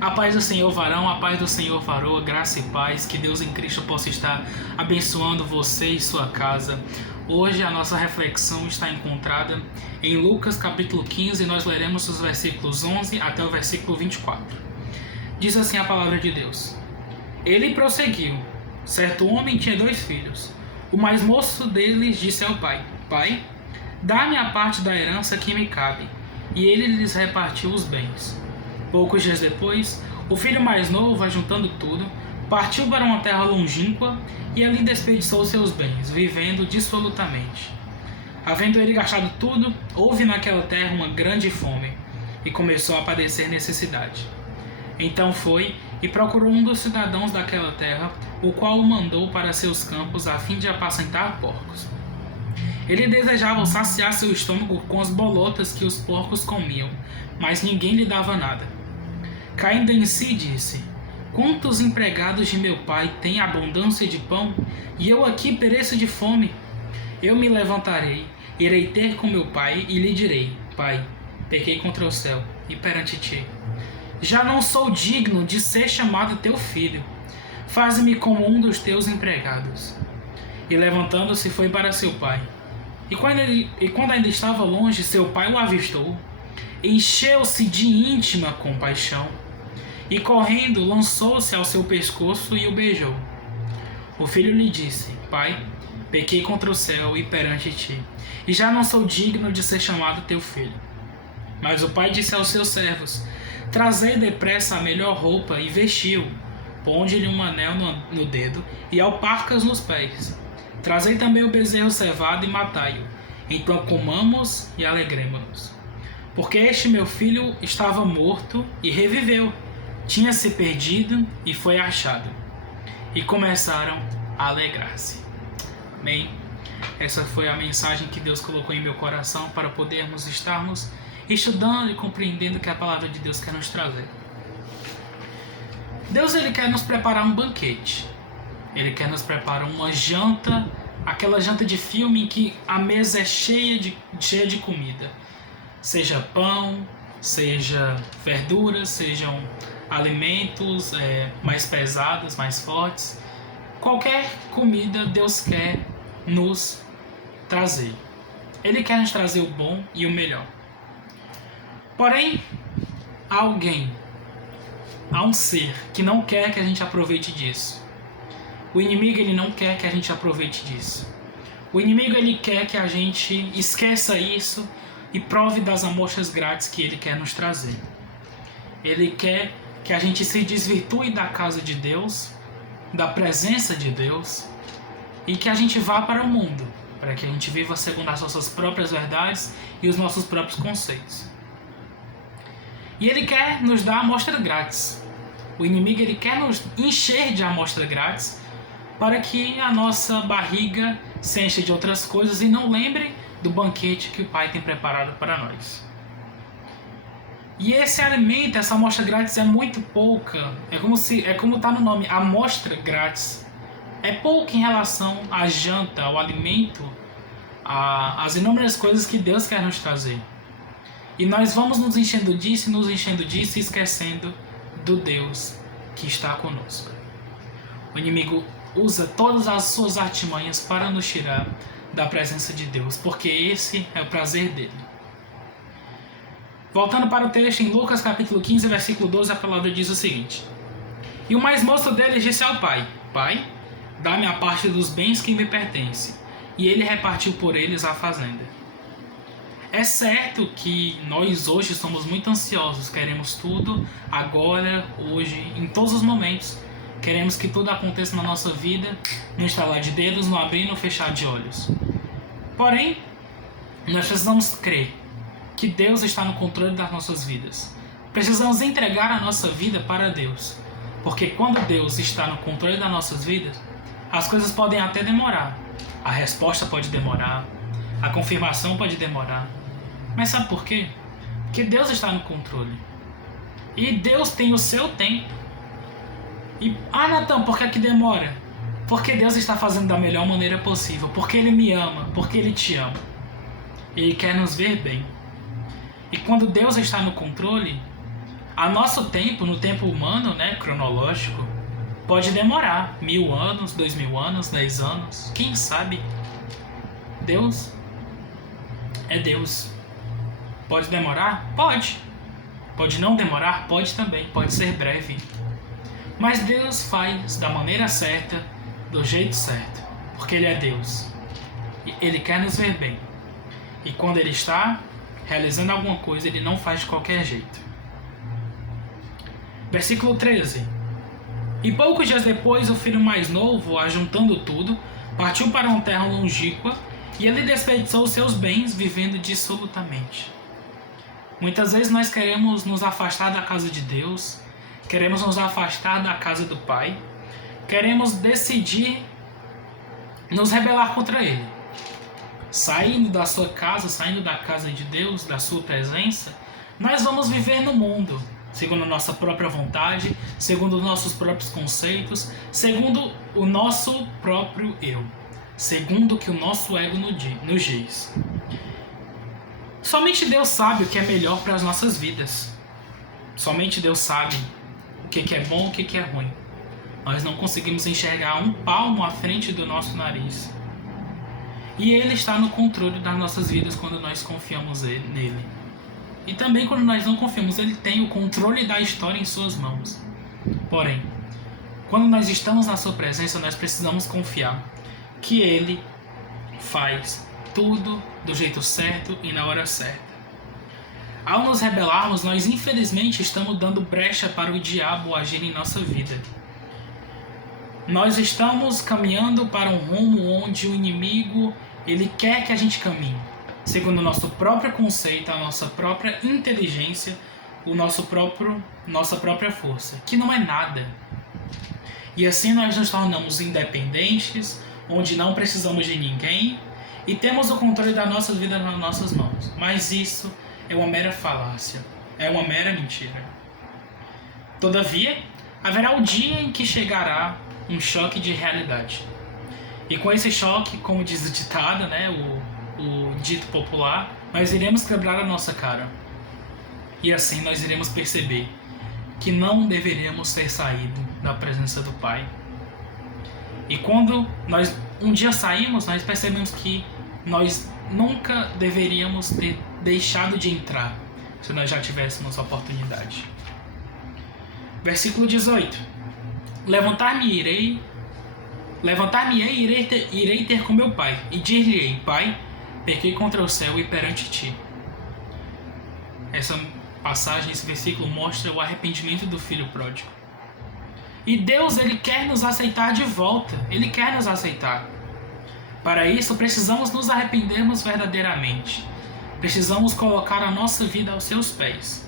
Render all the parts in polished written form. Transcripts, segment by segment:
A paz do Senhor, varão, a paz do Senhor, varoa, graça e paz, que Deus em Cristo possa estar abençoando você e sua casa. Hoje a nossa reflexão está encontrada em Lucas capítulo 15, e nós leremos os versículos 11 até o versículo 24. Diz assim a palavra de Deus. Ele prosseguiu. Certo homem tinha 2 filhos. O mais moço deles disse ao pai: Pai, dá-me a parte da herança que me cabe. E ele lhes repartiu os bens. Poucos dias depois, o filho mais novo, ajuntando tudo, partiu para uma terra longínqua e ali desperdiçou seus bens, vivendo dissolutamente. Havendo ele gastado tudo, houve naquela terra uma grande fome e começou a padecer necessidade. Então foi e procurou um dos cidadãos daquela terra, o qual o mandou para seus campos a fim de apacentar porcos. Ele desejava saciar seu estômago com as bolotas que os porcos comiam, mas ninguém lhe dava nada. Caindo em si, disse: Quantos empregados de meu pai têm abundância de pão, e eu aqui pereço de fome? Eu me levantarei, irei ter com meu pai, e lhe direi: Pai, pequei contra o céu e perante ti. Já não sou digno de ser chamado teu filho. Faze-me como um dos teus empregados. E levantando-se foi para seu pai. E quando ainda estava longe, seu pai o avistou, encheu-se de íntima compaixão, e correndo lançou-se ao seu pescoço e o beijou. O filho lhe disse: Pai, pequei contra o céu e perante ti, e já não sou digno de ser chamado teu filho. Mas o pai disse aos seus servos: Trazei depressa a melhor roupa e vestiu, ponde-lhe um anel no dedo e alparcas nos pés. Trazei também o bezerro cevado e matai-o. Então comamos e alegremo-nos. Porque este meu filho estava morto e reviveu, tinha-se perdido e foi achado. E começaram a alegrar-se. Amém? Essa foi a mensagem que Deus colocou em meu coração para podermos estarmos estudando e compreendendo o que a palavra de Deus quer nos trazer. Deus, ele quer nos preparar um banquete. Ele quer nos preparar uma janta, aquela janta de filme em que a mesa é cheia de comida. Seja pão, seja verduras, sejam alimentos mais pesados, mais fortes. Qualquer comida Deus quer nos trazer. Ele quer nos trazer o bom e o melhor. Porém, há um ser que não quer que a gente aproveite disso. O inimigo, ele não quer que a gente aproveite disso. O inimigo, ele quer que a gente esqueça isso e prove das amostras grátis que ele quer nos trazer. Ele quer que a gente se desvirtue da casa de Deus, da presença de Deus, e que a gente vá para o mundo, para que a gente viva segundo as nossas próprias verdades e os nossos próprios conceitos. E ele quer nos dar amostra grátis. O inimigo, ele quer nos encher de amostra grátis para que a nossa barriga se encha de outras coisas e não lembre do banquete que o Pai tem preparado para nós. E esse alimento, essa amostra grátis é muito pouca. É como está no nome, amostra grátis. É pouco em relação à janta, ao alimento, às inúmeras coisas que Deus quer nos trazer. E nós vamos nos enchendo disso e esquecendo do Deus que está conosco. O inimigo usa todas as suas artimanhas para nos tirar da presença de Deus, porque esse é o prazer dele. Voltando para o texto, em Lucas capítulo 15, versículo 12, a palavra diz o seguinte: E o mais moço deles disse ao pai: Pai, dá-me a parte dos bens que me pertence. E ele repartiu por eles a fazenda. É certo que nós hoje somos muito ansiosos, queremos tudo agora, hoje, em todos os momentos. Queremos que tudo aconteça na nossa vida, no estalar de dedos, no abrir e no fechar de olhos. Porém, nós precisamos crer que Deus está no controle das nossas vidas. Precisamos entregar a nossa vida para Deus. Porque quando Deus está no controle das nossas vidas, as coisas podem até demorar. A resposta pode demorar, a confirmação pode demorar. Mas sabe por quê? Porque Deus está no controle. E Deus tem o seu tempo. E, Natan, por que demora? Porque Deus está fazendo da melhor maneira possível. Porque Ele me ama, porque Ele te ama. Ele quer nos ver bem. E quando Deus está no controle, A nosso tempo, no tempo humano, né, cronológico, pode demorar 1000 anos, 2000 anos, 10 anos, quem sabe? Deus é Deus. Pode demorar? Pode. Pode não demorar? Pode também. Pode ser breve. Mas Deus faz da maneira certa, do jeito certo, porque Ele é Deus. Ele quer nos ver bem. E quando Ele está realizando alguma coisa, Ele não faz de qualquer jeito. Versículo 13. E poucos dias depois, o filho mais novo, ajuntando tudo, partiu para uma terra longínqua, e ele desperdiçou os seus bens, vivendo dissolutamente. Muitas vezes nós queremos nos afastar da casa de Deus, queremos nos afastar da casa do Pai, queremos decidir nos rebelar contra Ele. Saindo da sua casa, saindo da casa de Deus, da sua presença, nós vamos viver no mundo, segundo a nossa própria vontade, segundo os nossos próprios conceitos, segundo o nosso próprio eu, segundo o que o nosso ego nos diz. Somente Deus sabe o que é melhor para as nossas vidas. Somente Deus sabe o que é bom e o que é ruim. Nós não conseguimos enxergar um palmo à frente do nosso nariz. E Ele está no controle das nossas vidas quando nós confiamos nele. E também quando nós não confiamos, Ele tem o controle da história em suas mãos. Porém, quando nós estamos na sua presença, nós precisamos confiar que Ele faz tudo do jeito certo e na hora certa. Ao nos rebelarmos, nós infelizmente estamos dando brecha para o diabo agir em nossa vida. Nós estamos caminhando para um rumo onde o inimigo ele quer que a gente caminhe, segundo o nosso próprio conceito, a nossa própria inteligência, nossa própria força, que não é nada. E assim nós nos tornamos independentes, onde não precisamos de ninguém e temos o controle da nossa vida nas nossas mãos. Mas isso é uma mera falácia, é uma mera mentira. Todavia, haverá o dia em que chegará um choque de realidade. E com esse choque, como diz o ditado, né, o dito popular, nós iremos quebrar a nossa cara. E assim nós iremos perceber que não deveríamos ter saído da presença do Pai. E quando nós um dia saímos, nós percebemos que nós nunca deveríamos ter deixado de entrar, se nós já tivéssemos a oportunidade. Versículo 18. Levantar-me-ei e irei ter com meu pai, e dir-lhe-ei: Pai, pequei contra o céu e perante ti. Essa passagem, esse versículo mostra o arrependimento do filho pródigo. E Deus, Ele quer nos aceitar de volta. Ele quer nos aceitar. Para isso, precisamos nos arrependermos verdadeiramente. Precisamos colocar a nossa vida aos seus pés.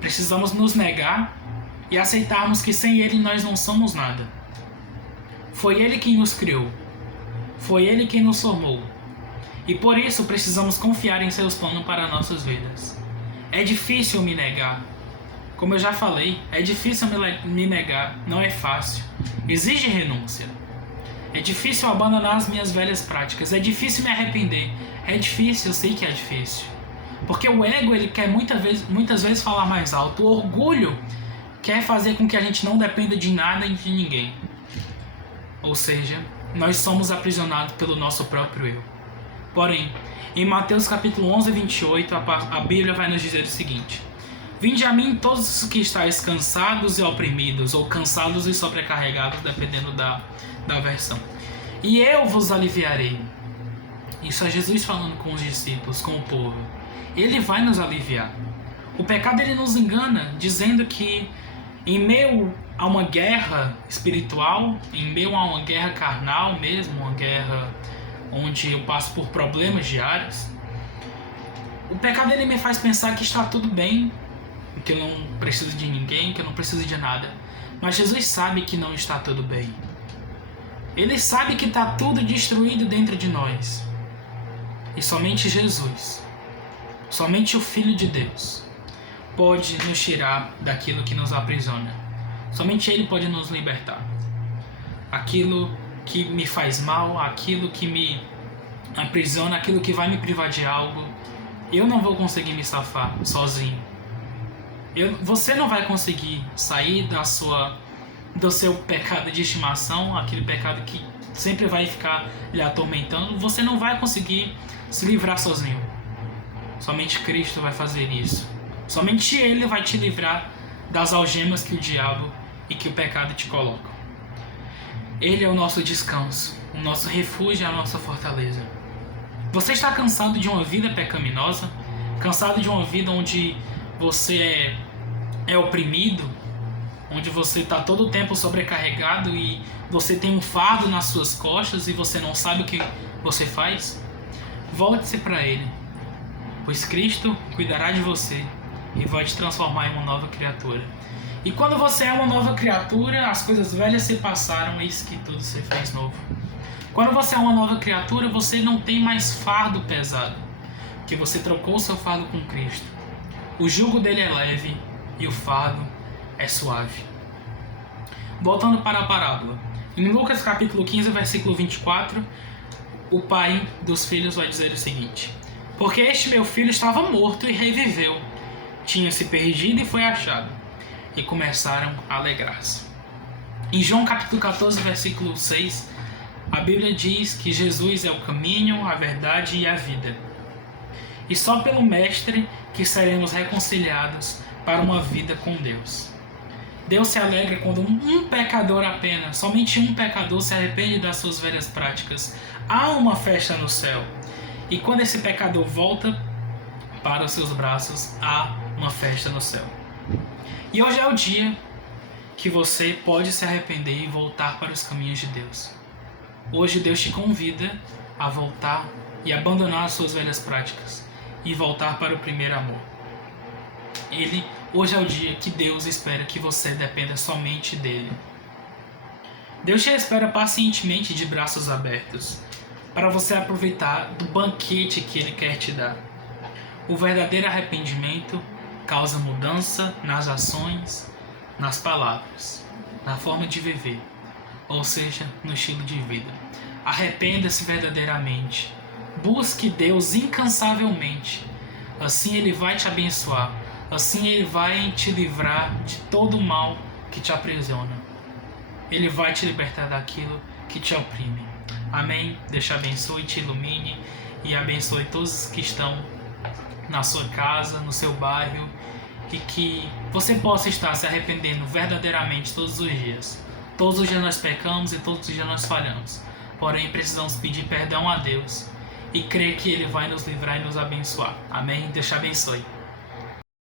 Precisamos nos negar e aceitarmos que sem Ele nós não somos nada. Foi Ele quem nos criou. Foi Ele quem nos formou. E por isso precisamos confiar em seus planos para nossas vidas. É difícil me negar. Como eu já falei, é difícil me negar, não é fácil. Exige renúncia. É difícil abandonar as minhas velhas práticas. É difícil me arrepender. É difícil, eu sei que é difícil. Porque o ego, ele quer muitas vezes falar mais alto. O orgulho quer fazer com que a gente não dependa de nada e de ninguém. Ou seja, nós somos aprisionados pelo nosso próprio eu. Porém, em Mateus capítulo 11, 28, a Bíblia vai nos dizer o seguinte: Vinde a mim todos os que estáis cansados e oprimidos, ou cansados e sobrecarregados, dependendo da versão, e eu vos aliviarei. Isso é Jesus falando com os discípulos, com o povo. Ele vai nos aliviar. O pecado, ele nos engana, dizendo que em meio a uma guerra espiritual, em meio a uma guerra carnal mesmo, uma guerra onde eu passo por problemas diários, o pecado, ele me faz pensar que está tudo bem, que eu não preciso de ninguém, que eu não preciso de nada. Mas Jesus sabe que não está tudo bem. Ele sabe que está tudo destruído dentro de nós. E somente Jesus, somente o Filho de Deus, pode nos tirar daquilo que nos aprisiona. Somente Ele pode nos libertar. Aquilo que me faz mal, aquilo que me aprisiona, aquilo que vai me privar de algo, eu não vou conseguir me safar sozinho. Você não vai conseguir sair do seu pecado de estimação, aquele pecado que sempre vai ficar lhe atormentando. Você não vai conseguir se livrar sozinho. Somente Cristo vai fazer isso. Somente Ele vai te livrar das algemas que o diabo e que o pecado te colocam. Ele é o nosso descanso, o nosso refúgio, a nossa fortaleza. Você está cansado de uma vida pecaminosa? Cansado de uma vida onde você é oprimido? Onde você está todo o tempo sobrecarregado e você tem um fardo nas suas costas e você não sabe o que você faz? Volte-se para Ele, pois Cristo cuidará de você e vai te transformar em uma nova criatura. E quando você é uma nova criatura, as coisas velhas se passaram, eis que tudo se fez novo. Quando você é uma nova criatura, você não tem mais fardo pesado, porque você trocou o seu fardo com Cristo. O jugo dele é leve e o fardo é suave. Voltando para a parábola. Em Lucas capítulo 15, versículo 24, o pai dos filhos vai dizer o seguinte: porque este meu filho estava morto e reviveu, tinha se perdido e foi achado. E começaram a alegrar-se. Em João capítulo 14, versículo 6, a Bíblia diz que Jesus é o caminho, a verdade e a vida. E só pelo Mestre que seremos reconciliados para uma vida com Deus. Deus se alegra quando um pecador apenas, somente um pecador se arrepende das suas velhas práticas. Há uma festa no céu. E quando esse pecador volta para os seus braços, há uma festa no céu. E hoje é o dia que você pode se arrepender e voltar para os caminhos de Deus. Hoje Deus te convida a voltar e abandonar as suas velhas práticas e voltar para o primeiro amor. Hoje é o dia que Deus espera que você dependa somente dele. Deus te espera pacientemente de braços abertos para você aproveitar do banquete que Ele quer te dar. O verdadeiro arrependimento causa mudança nas ações, nas palavras, na forma de viver, ou seja, no estilo de vida. Arrependa-se verdadeiramente. Busque Deus incansavelmente. Assim Ele vai te abençoar. Assim Ele vai te livrar de todo o mal que te aprisiona. Ele vai te libertar daquilo que te oprime. Amém? Deus te abençoe, te ilumine e abençoe todos que estão na sua casa, no seu bairro, e que você possa estar se arrependendo verdadeiramente todos os dias. Todos os dias nós pecamos e todos os dias nós falhamos. Porém, precisamos pedir perdão a Deus e crer que Ele vai nos livrar e nos abençoar. Amém? Deus te abençoe.